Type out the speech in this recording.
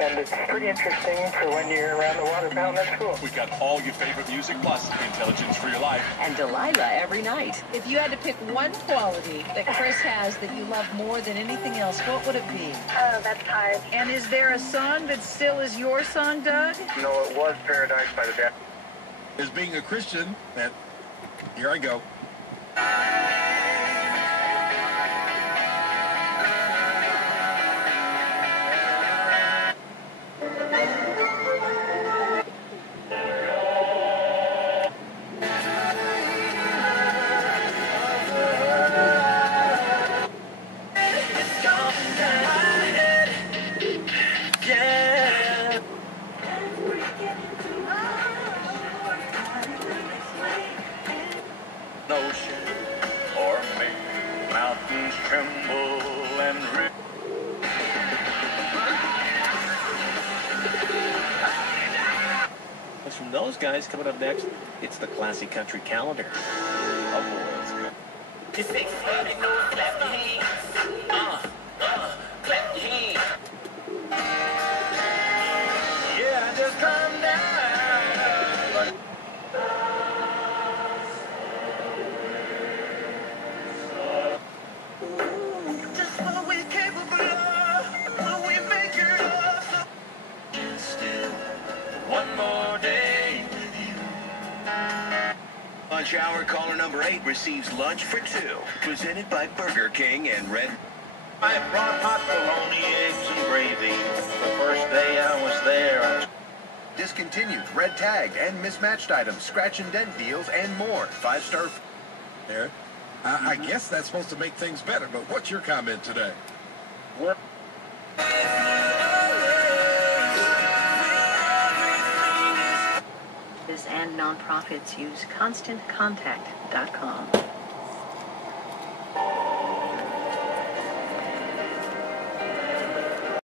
And it's pretty interesting for when you're around the water fountain at school. We got all your favorite music plus intelligence for your life. And Delilah every night. If you had to pick one quality that Chris has that you love more than anything else, what would it be? Oh, that's hard. And is there a song that still is your song, Doug? No, it was Paradise by the Dead. As being a Christian, and here I go. Ocean or make mountains tremble and rip. From those guys coming up next, it's the Classy Country Calendar. Oh boy, that's good. It's exciting, no clap your hands. Clap your hands. Yeah, just calm down. Just what we're capable of when we make it up. Still, one more day with you. Lunch hour caller number 8 receives lunch for 2. Presented by Burger King and Red. I brought hot bologna, eggs, and gravy. The first day I was there. Discontinued, red tagged, and mismatched items, scratch and dent deals, and more. 5-star. There. I guess that's supposed to make things better, but what's your comment today? And nonprofits use ConstantContact.com.